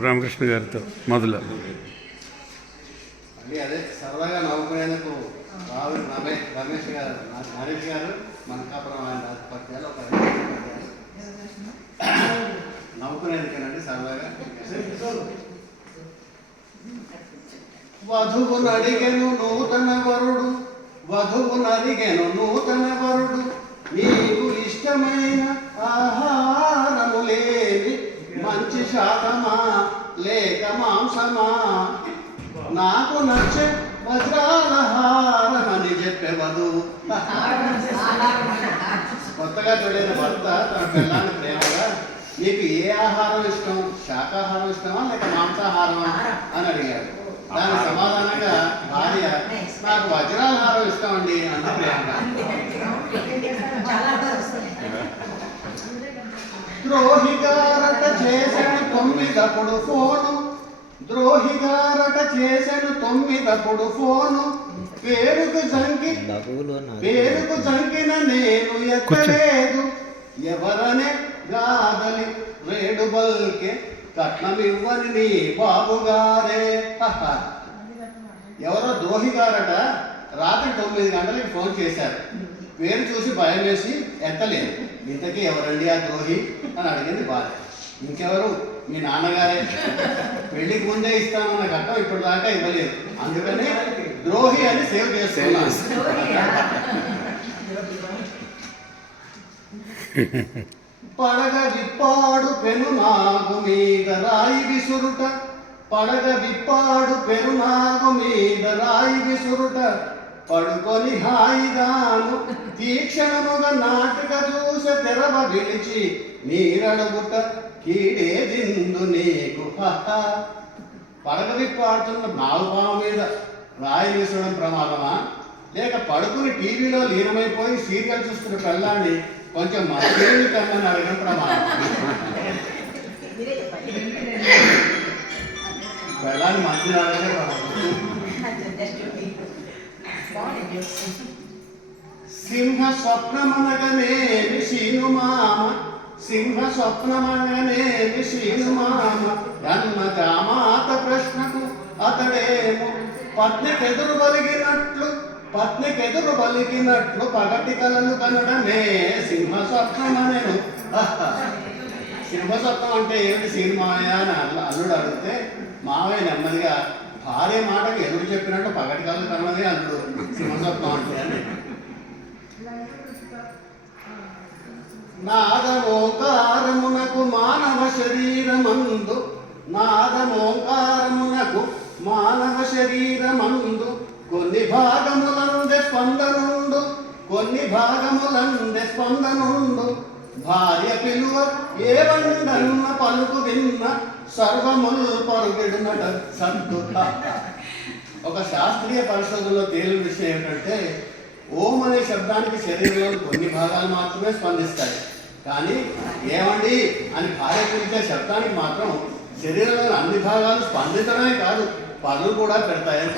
రామకృష్ణ గారితో మొదలు. అదే సరదాగా నవ్వుకునేందుకు రావు రమేష్ గారు, నరేష్ గారు మనకాపురం ఆయన పద్యాలు ఒక నవ్వుకునేందుకేనండి సరదాగా. వధువునడిగెను నూతన వరుడు, వధువునడిగెను నూతన వరుడు, నీకు ఇష్టమైన ఆహారము లేని మంచి శాకమా లేక మాంసమా, నాకు నచ్చే వజ్రాల హారమని చెప్పే వధువు. కొత్తగా చూడైన భర్త తన పిల్లాన్ని ప్రేమగా నీకు ఏ ఆహారం ఇష్టం, శాకాహారం ఇష్టమా లేక మాంసాహారమా అని అడిగాడు. దాని సమాధానంగా భార్య నాకు వజ్రాహారం ఇష్టం అండి అంటే ప్రేమగా. ద్రోహిగారట చేసిన 9 ఫోను, ద్రోహిగారట చేసిన 9 ఫోను, పేరుకు జంకిన నేను ఎక్కలేదు, ఎవరనే గాదలి రేడు బల్కే కట్నమివ్వని నీ బాబుగారే. ఎవరో ద్రోహిగారట రాత్రి 9 గంటలకి ఫోన్ చేశారు. పేరు చూసి భయం వేసి ఎత్తలేదు. ఇంతకీ ఎవరండి ఆ ద్రోహి అని అడిగింది భార్య. ఇంకెవరు, మీ నాన్నగారే. పెళ్లికి ముందే ఇస్తానన్న ఘట్టం ఇప్పుడు దాకా ఇవ్వలేదు, అందుకని ద్రోహి అని సేవ్ చేస్తున్నాను. పడగ విప్పాడు పెనునాగు మీద రాయి విసురుట, పడగ విప్పాడు పెనునాగు మీద రాయి విసురుట, పడుకొని హాయిగాను తీక్షణముగా నాటక చూస తెరవ విలిచి నీరడుగుట, కీడే దిందు నీకు. పడగ విప్పాడుతున్న నాగుపాము మీద రాయి విసరడం ప్రమాదమా, లేక పడుకుని టీవీలో లీనమైపోయి సీరియల్ చూస్తున్న పిల్లాన్ని కొంచెం మంచినీళ్ళు కమ్మని అడగడం ప్రమాదం. పిల్లాన్ని మంచిని అడగడం ప్రమాదం. సింహ స్వప్నమనగనేమి శీనుమామ, సింహ స్వప్నమనగనేమి శీనుమామ, జన్మజామాత ప్రశ్నకు అతడేమో పత్నికెదురు బలిగినట్లు పగటి కలలు కనడమే సింహ స్వప్నమనెను. సింహ స్వప్నం అంటే ఏమిటి సినిమాయ అని అల్లుడు అడిగితే మావయ్య నెమ్మదిగా భార్య మాటకు ఎదురు చెప్పినట్టు పగటి కళలు కనడమే అల్లుడు సింహస్వప్నం అంటే అని. నాదమోంకారమునకు మానవ శరీరమందు, నాదమోంకారమునకు మానవ శరీరమందు, కొన్ని భాగములందె స్పందనుండు, భార్య పిలువ ఏవండన్న పలుకు విన్న సర్వముల్ పరుగిడునట సంతుత. ఒక శాస్త్రీయ పరిశోధనలో తేలిన విషయం ఏమిటంటే, ఓం అనే శబ్దానికి శరీరంలోని కొన్ని భాగాలు మాత్రమే స్పందిస్తాయి, కానీ ఏమండి అని భార్య పిలిచే శబ్దానికి మాత్రం శరీరంలోని అన్ని భాగాలు స్పందించడమే కాదు పనులు కూడా పెడతాయని.